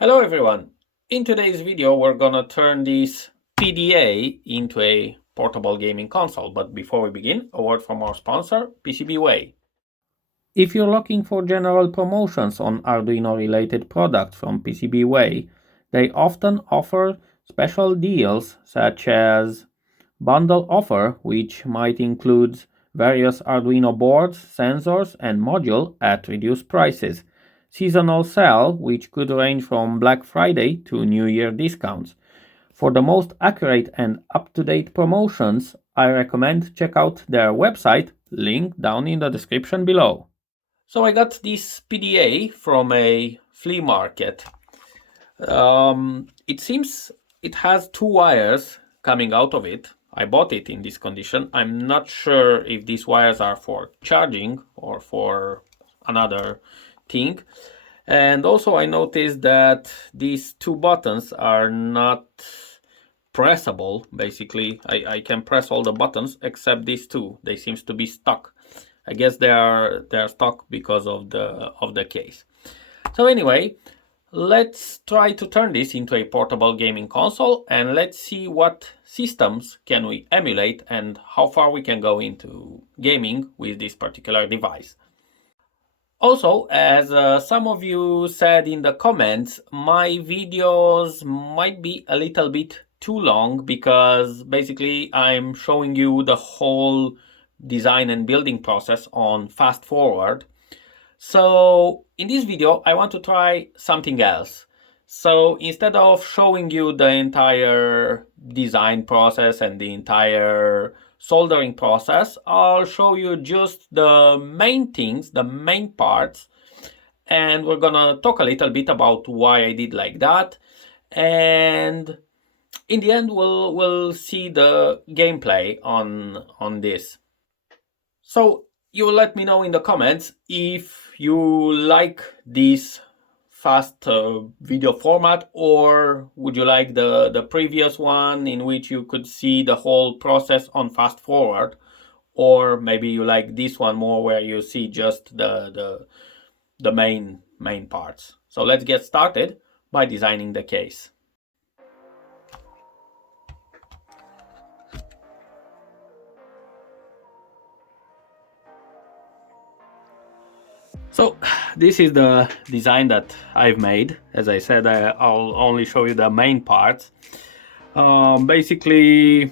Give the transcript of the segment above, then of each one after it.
Hello everyone! In today's video we're gonna turn this PDA into a portable gaming console, but before we begin, a word from our sponsor, PCBWay. If you're looking for general promotions on Arduino related products from PCBWay, they often offer special deals such as bundle offer, which might include various Arduino boards, sensors and module at reduced prices. Seasonal sale, which could range from Black Friday to New Year discounts. For the most accurate and up-to-date promotions, I recommend check out their website, link down in the description below. So I got this PDA from a flea market. It seems it has two wires coming out of it. I bought it in this condition. I'm not sure if these wires are for charging or for another thing. And also I noticed that these two buttons are not pressable. Basically, I can press all the buttons except these two. They seems to be stuck. I guess they are stuck because of the case. So anyway, let's try to turn this into a portable gaming console and let's see what systems can we emulate and how far we can go into gaming with this particular device. Also, as some of you said in the comments, my videos might be a little bit too long because basically I'm showing you the whole design and building process on fast forward. So in this video, I want to try something else. So instead of showing you the entire design process and the entire soldering process, I'll show you just the main things, the main parts, and we're gonna talk a little bit about why I did like that. And in the end, we'll see the gameplay on this. So you will let me know in the comments if you like this fast video format, or would you like the previous one in which you could see the whole process on fast forward, or maybe you like this one more where you see just the main parts. So let's get started by designing the case. So this is the design that I've made. As I said, I'll only show you the main parts. Basically,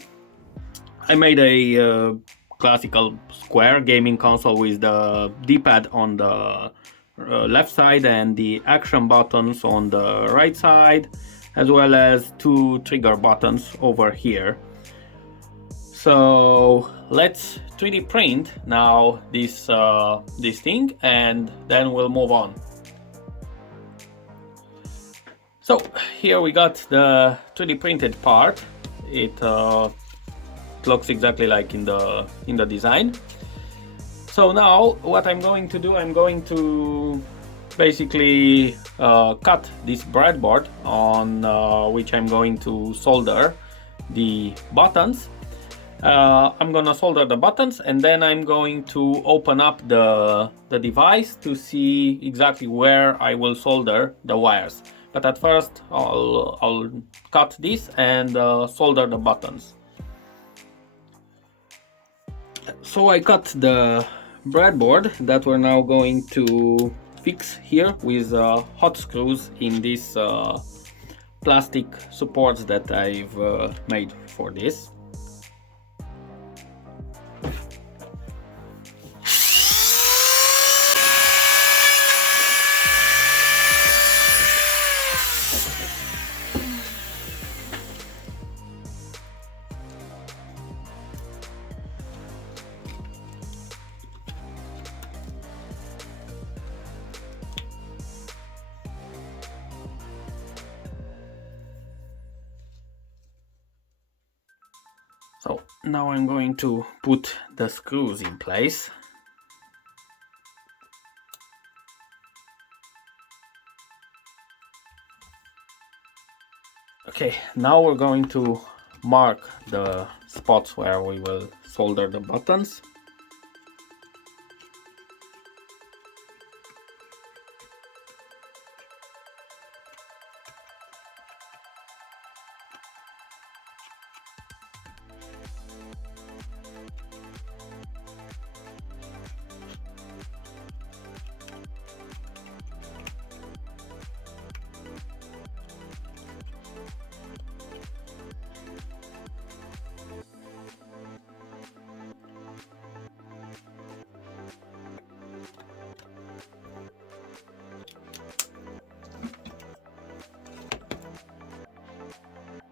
I made a classical square gaming console with the D-pad on the left side and the action buttons on the right side, as well as two trigger buttons over here. So let's 3D print now this thing, and then we'll move on. So here we got the 3D printed part. It looks exactly like in the design. So now what I'm going to do, I'm going to basically cut this breadboard on which I'm going to solder the buttons. I'm gonna solder the buttons and then I'm going to open up the device to see exactly where I will solder the wires. But at first I'll cut this and solder the buttons. So I cut the breadboard that we're now going to fix here with hot screws in these plastic supports that I've made for this. So now I'm going to put the screws in place. Okay, now we're going to mark the spots where we will solder the buttons.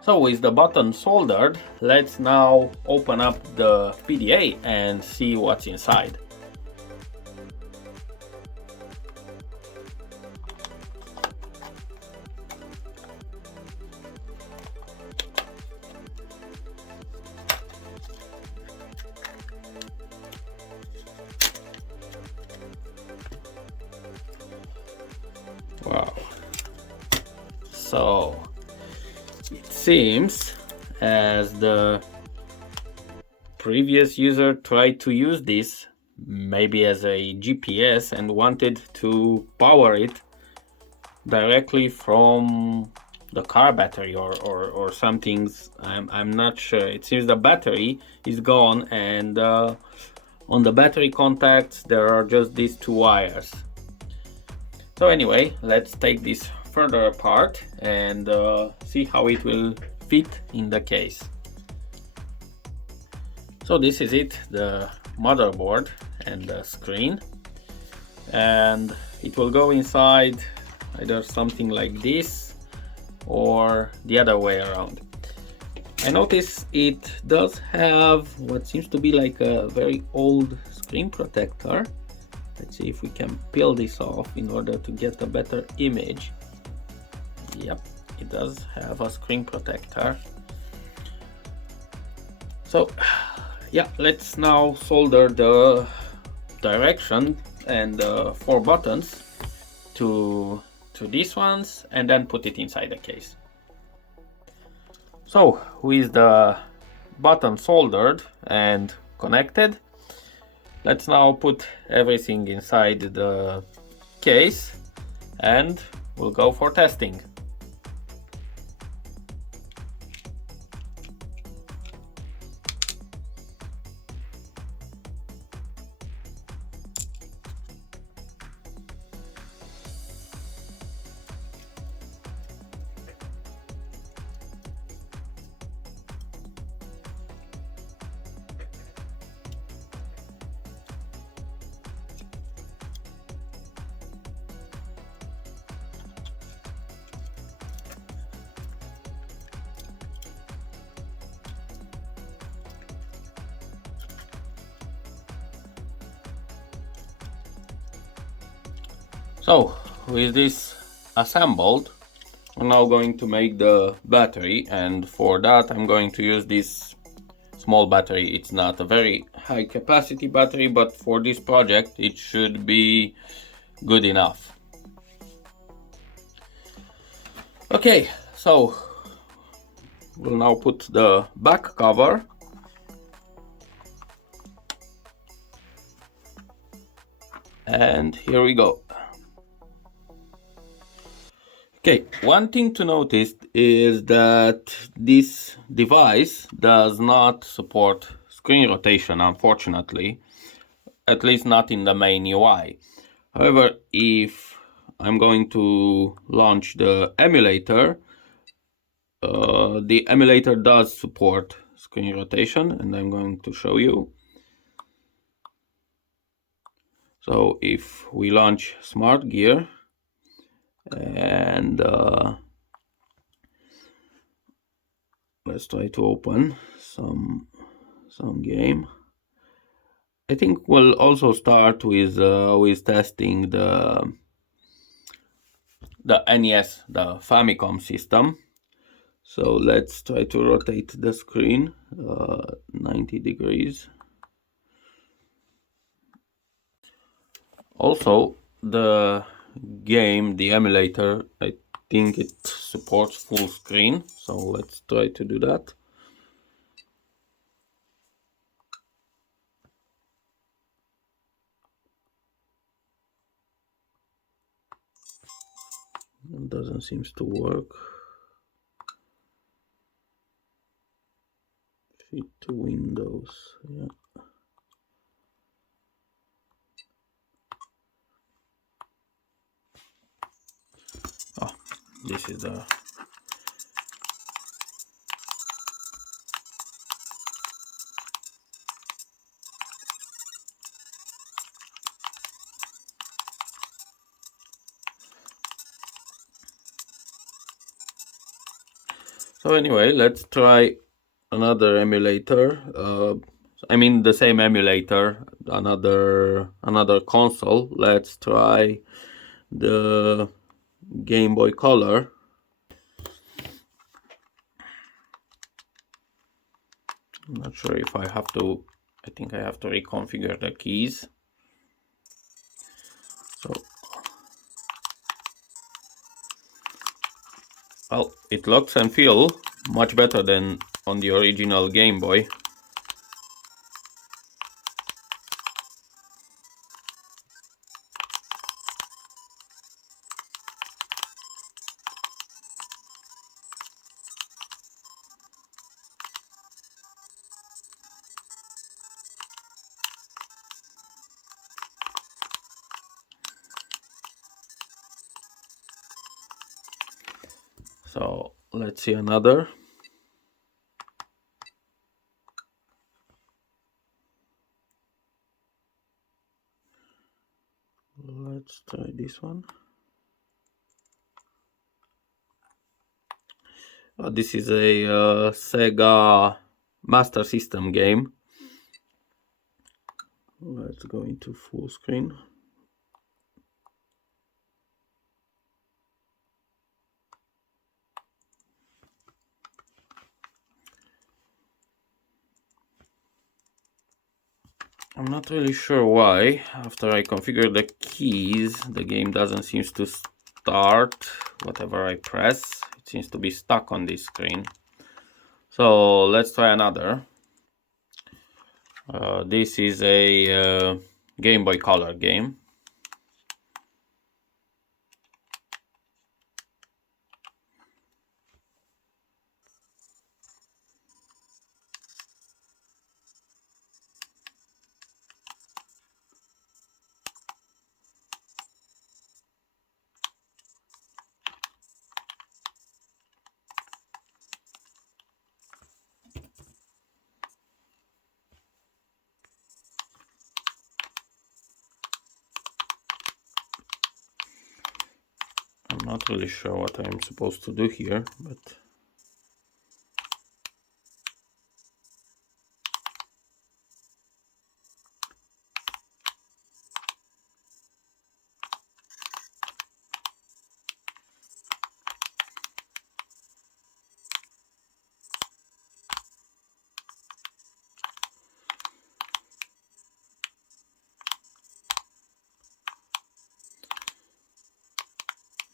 So with the button soldered, let's now open up the PDA and see what's inside. Wow. So it seems as the previous user tried to use this maybe as a GPS and wanted to power it directly from the car battery or something. I'm not sure. It seems the battery is gone, and on the battery contacts there are just these two wires. So anyway, let's take this further apart and see how it will fit in the case. So this is it, the motherboard and the screen, and it will go inside either something like this or the other way around. I notice it does have what seems to be like a very old screen protector. Let's see if we can peel this off in order to get a better image. Yep, it does have a screen protector. So yeah, let's now solder the direction and the 4 buttons to these ones and then put it inside the case. So with the button soldered and connected, let's now put everything inside the case and we'll go for testing. So with this assembled, I'm now going to make the battery, and for that I'm going to use this small battery. It's not a very high capacity battery, but for this project it should be good enough. Okay, so we'll now put the back cover. And here we go. Okay, one thing to notice is that this device does not support screen rotation, unfortunately, at least not in the main UI. However, if I'm going to launch the emulator, the emulator does support screen rotation, and I'm going to show you. So if we launch Smart Gear and let's try to open some game. I think we'll also start with testing the NES, the Famicom system. So let's try to rotate the screen 90 degrees. Also, the game, the emulator, I think it supports full screen. So let's try to do that. It doesn't seem to work. Fit to Windows, yeah. Oh, this is the So anyway, let's try another emulator. I mean the same emulator, another console. Let's try the Game Boy Color. I'm not sure if I have to. I think I have to reconfigure the keys. So, well, it looks and feels much better than on the original Game Boy. So let's see another. Let's try this one. This is a Sega Master System game. Let's go into full screen. I'm not really sure why. After I configure the keys, the game doesn't seem to start. Whatever I press, it seems to be stuck on this screen. So let's try another. This is a Game Boy Color game. I'm not really sure what I'm supposed to do here, but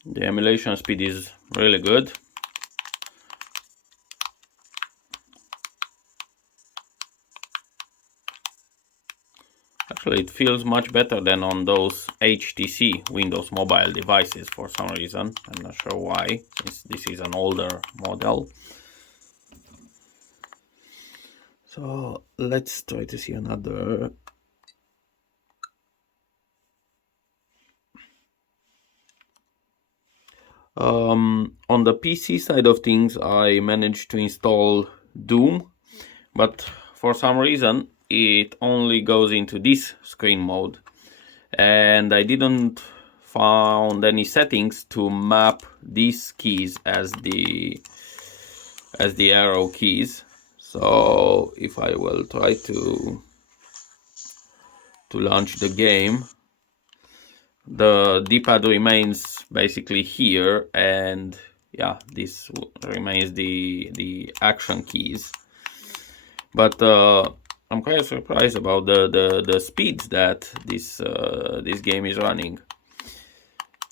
the emulation speed is really good. Actually, it feels much better than on those HTC Windows Mobile devices for some reason. I'm not sure why, since this is an older model. So let's try to see another. On the PC side of things, I managed to install Doom, but for some reason it only goes into this screen mode, and I didn't found any settings to map these keys as the arrow keys. So if I will try to launch the game, the D-pad remains basically here, and yeah, this remains the action keys. But I'm quite surprised about the speeds that this game is running.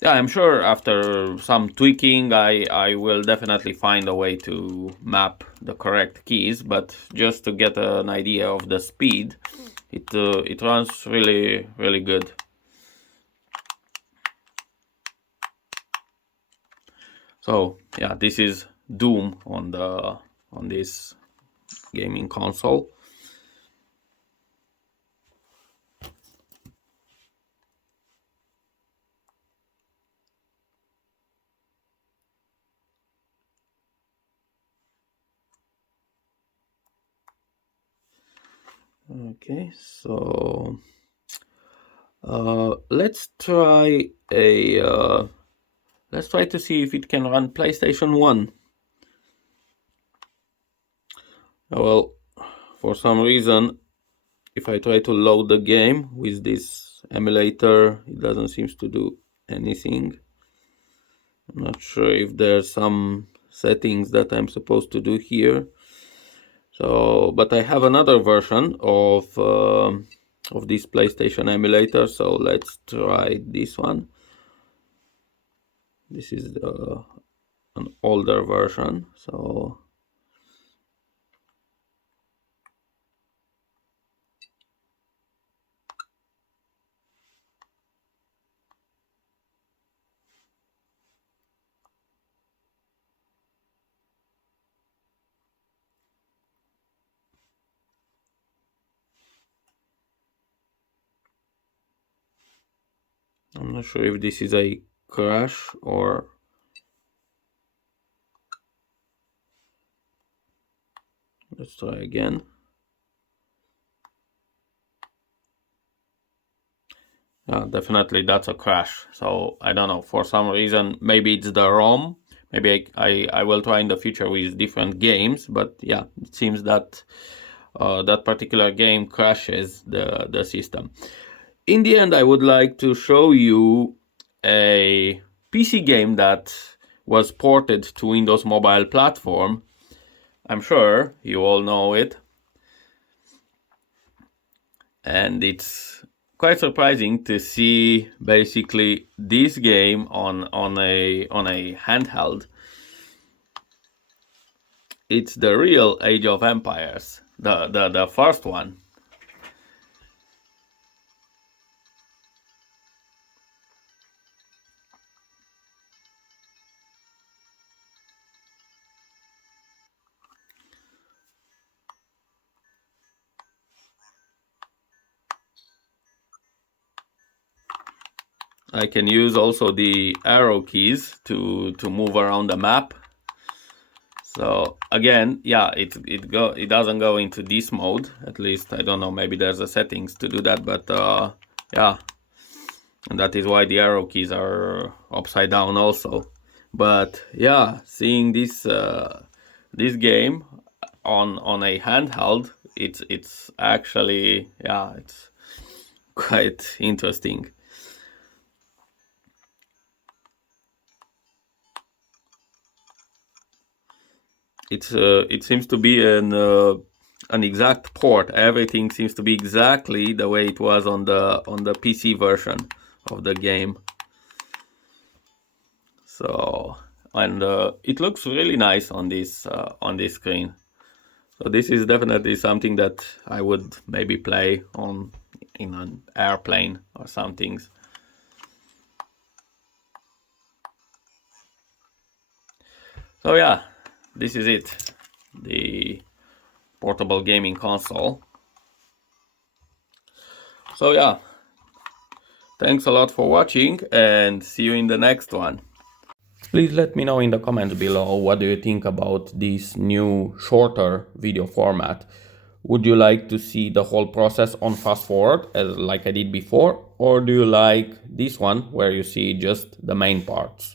Yeah, I'm sure after some tweaking I will definitely find a way to map the correct keys, but just to get an idea of the speed, it runs really good. So yeah, this is Doom on this gaming console. Okay, so let's try to see if it can run PlayStation 1. Well, for some reason, if I try to load the game with this emulator, it doesn't seem to do anything. I'm not sure if there's some settings that I'm supposed to do here. So, but I have another version of this PlayStation emulator. So let's try this one. This is an older version. So I'm not sure if this is a crash or let's try again. Definitely that's a crash. So I don't know, for some reason, maybe it's the ROM. Maybe I will try in the future with different games, but yeah, it seems that that particular game crashes the system. In the end, I would like to show you a PC game that was ported to Windows Mobile platform. I'm sure you all know it. And it's quite surprising to see basically this game on a handheld. It's the real Age of Empires, the first one. I can use also the arrow keys to move around the map. So again, yeah, it doesn't go into this mode. At least I don't know. Maybe there's a settings to do that, but yeah, and that is why the arrow keys are upside down also. But yeah, seeing this this game on a handheld, it's actually, yeah, it's quite interesting. It seems to be an exact port. Everything seems to be exactly the way it was on the PC version of the game. So, and it looks really nice on this screen. So this is definitely something that I would maybe play on in an airplane or something. So yeah, this is it. The portable gaming console. So yeah, thanks a lot for watching and see you in the next one. Please let me know in the comments below what do you think about this new shorter video format. Would you like to see the whole process on fast forward as like I did before, or do you like this one where you see just the main parts?